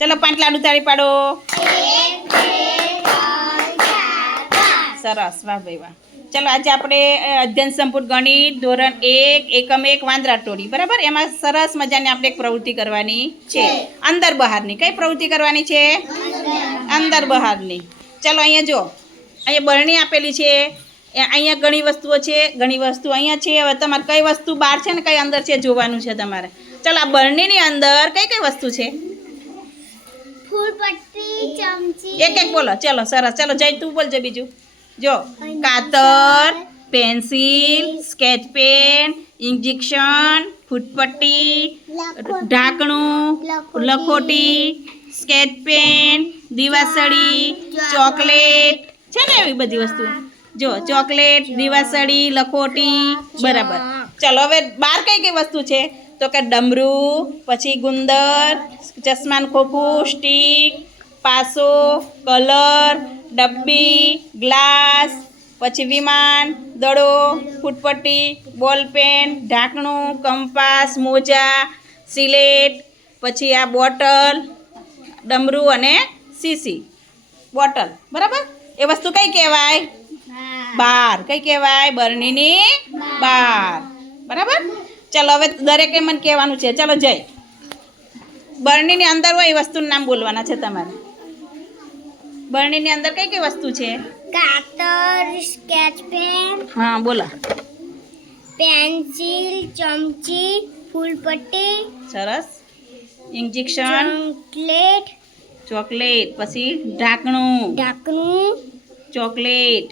ચલો પાંચ લાડુ તાળી પાડો. સરસ, વાહ ભાઈ, વાહ. ચલો, આજે આપણે અધ્યયન સંપૂર્ણ ગણિત, ધોરણ એક, એકમ એક, વાંદરા ટોળી. બરાબર? એમાં સરસ મજાની આપણે એક પ્રવૃત્તિ કરવાની છે. અંદર બહારની. કઈ પ્રવૃત્તિ કરવાની છે? અંદર બહારની. ચલો, અહીંયા જો. અહીંયા બરણી આપેલી છે. અહીંયા ઘણી વસ્તુઓ છે. ઘણી વસ્તુ અહીંયા છે. હવે તમારે કઈ વસ્તુ બહાર છે ને કઈ અંદર છે જોવાનું છે તમારે. ચલો, આ બરણીની અંદર કઈ કઈ વસ્તુ છે? ફૂલપટ્ટી ચમચી. એક એક બોલો ચલો સરસ. ચલો જય તું બોલજે બીજું. જો કાતર પેન્સિલ સ્કેચ પેન ઇન્જેક્શન ફૂટપટ્ટી ઢાંકણું લખોટી. સ્કેચ પેન દિવાસળી ચોકલેટ. છે ને એવી બધી વસ્તુ? જો ચોકલેટ દિવાસળી લખોટી બરાબર. ચલો હવે બાર કઈ કઈ વસ્તુ છે? તો કે ડમરું પછી ગુંદર ચશ્માનું ખોખું સ્ટીક પાસો કલર ડબ્બી ગ્લાસ પછી વિમાન દડો ફૂટપટ્ટી બોલપેન ઢાંકણું કંપાસ મોજા સિલેટ પછી આ બોટલ ડમરું અને સીસી. બોટલ. બરાબર? એ વસ્તુ કઈ કહેવાય? બાર. કઈ કહેવાય? બરણીની બાર. બરાબર? ચલો હવે દરેકે મને કહેવાનું છે. ચાલો જય. બરણીની અંદર હોય એ વસ્તુનું નામ બોલવાના છે તમારે. બરણીની અંદર કઈ કઈ વસ્તુ છે? કાતર સ્કેચ પેન હા બોલો. પેન્સિલ ચમચી ફૂલપટ્ટી સરસ. ઇન્જેક્શન. ચોકલેટ. ચોકલેટ. પછી ઢાંકણું. ઢાંકણું. ચોકલેટ.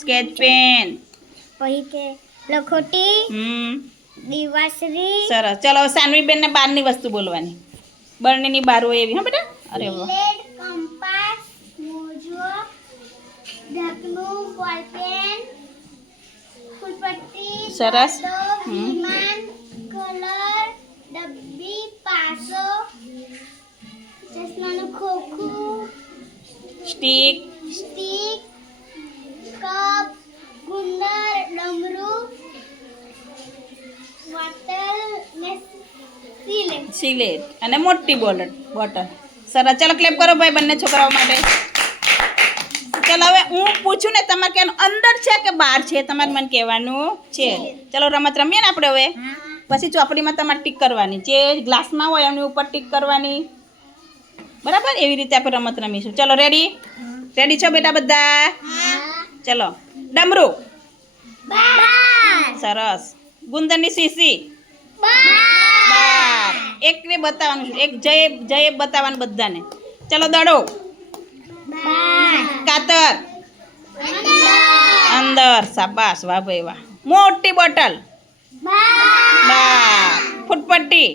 Sketch pen. પછી કે લખોટી. હમ. દિવાસરી સરસ. ચલો સાનવી બેન ને બારની વસ્તુ બોલવાની. બરણીની બાર હોય એવી હા બેટા? અરે વાહ. કંપાસ મોજો ઢકનું બોલપેન ફૂલપટ્ટી સરસ. વિમાન કલર ડબ્બી પાસો ચશ્માનું ખોખું. સ્ટીક. સિલેટ અને મોટી બોલટ બોટલ. સરસ. ચાલો ક્લેપ કરો ભાઈ બંને છોકરાઓ માટે. ચાલો હવે હું પૂછું ને તમારે કે અંદર છે કે બહાર છે? તમારે મને કહેવાનું છે. ચલો રમત રમીએ ને આપણે હવે? પછી ચોપડીમાં તમારે ટીક કરવાની. જે ગ્લાસમાં હોય એમની ઉપર ટીક કરવાની. બરાબર? એવી રીતે આપણે રમત રમીશું. ચલો રેડી રેડી છો બેટા બધા? ચલો. ડમરું? સરસ. ગુંદરની સીસી એકને બતાવવાનું છે. એક જય જય બતાવવાનું બધાને. ચલો દડો. કાતર. અંદર. શાબાશ વાહ ભાઈ વાહ. મોટી બોટલ. બા ફૂટપટ્ટી.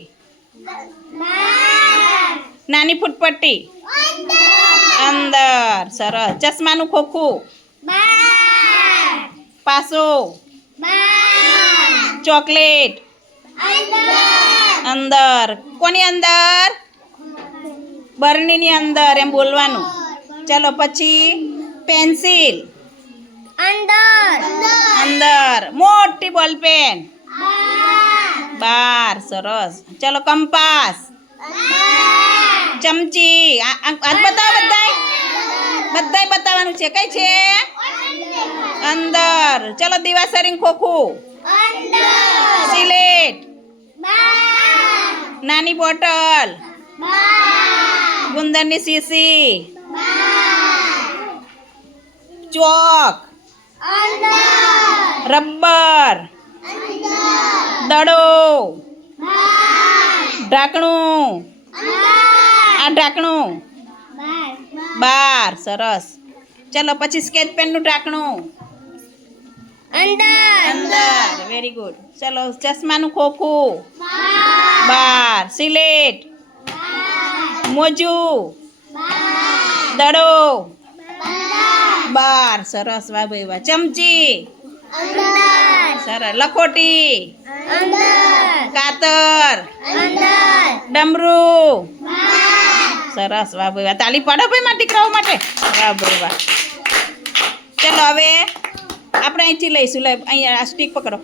નાની ફૂટપટ્ટી. અંદર. સરસ. ચશ્માનું ખોખું. પાસો. ચોકલેટ. અંદર. કોની અંદર? બરણીની અંદર એમ બોલવાનું. ચલો પછી પેન્સિલ. અંદર. મોટી બોલપેન બાર. સરસ. ચલો કંપાસ. ચમચી. આ આ- હાથ બતાવો બધાય. બધાય બતાવવાનું છે. કઈ છે? અંદર. ચલો દિવાસરી ખોખું. સિલેટ. નાની બોટલ. ગુંદરની શીશી. ચોક. રબર. દડો. ઢાંકણું. આ ઢાંકણું. બાર. સરસ. ચલો, પછી સ્કેચ પેનનું ઢાંકણું. અંદર વેરી ગુડ ચલો ચશ્માનું ખોખું. બાર. સિલેટ. મોજું. દડો. બાર. સરસ વાહ ભાઈ વાહ. ચમચી. સરસ. લખોટી. કાતર. ડમરું. સરસ વાહ ભાઈ વાહ. તાલી પાડો ભાઈ મારા દીકરાઓ માટે. વાહ ભાઈ વાહ. ચલો હવે અહીંથી લઈશું. લે અહીંયા આ સ્ટીક પકડો.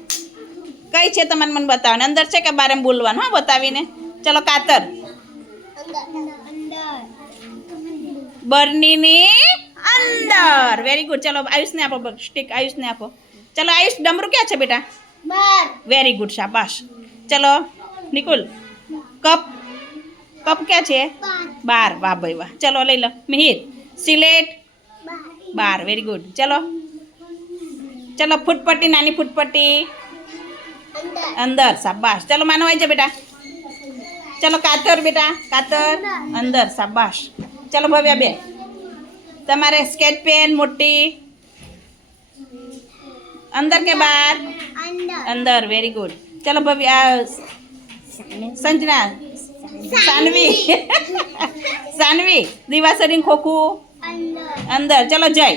કઈ છે તમારે મને બતાવવાની? અંદર છે કે બારે બોલવાનું હા બતાવીને? ચલો કાતર. બર્નીની અંદર. વેરી ગુડ ચલો આયુષને આપો સ્ટીક આયુષને આપો. ચલો આયુષ ડમરું ક્યાં છે બેટા? વેરી ગુડ શાબાશ. ચલો નિકુલ. કપ. કપ ક્યાં છે? બાર. વાહ ભાઈ વાહ. ચલો લઈ લો. મિહિર. સિલેટ. બાર. વેરી ગુડ ચલો. ચલો ફૂટપટ્ટી નાની ફૂટપટ્ટી. અંદર સાબાશ શાબાશ. ચલો માનો આવી જા બેટા. ચલો કાતર બેટા કાતર. અંદર શાબાશ. ચલો ભવ્યા બે તમારે સ્કેચ પેન મોટી અંદર કે બહાર અંદર વેરી ગુડ ચલો ભવ્ય સંજના સાનવી. સાનવી દિવાસરી ખોખું. અંદર. ચલો જય.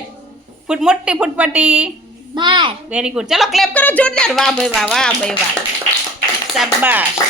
ફૂટ મોટી ફૂટપટ્ટી. બાર. વેરી ગુડ ચલો ક્લેપ કરો જોરદાર. વાહ ભાઈ વાહ વાહ ભાઈ વાહ. શાબાશ.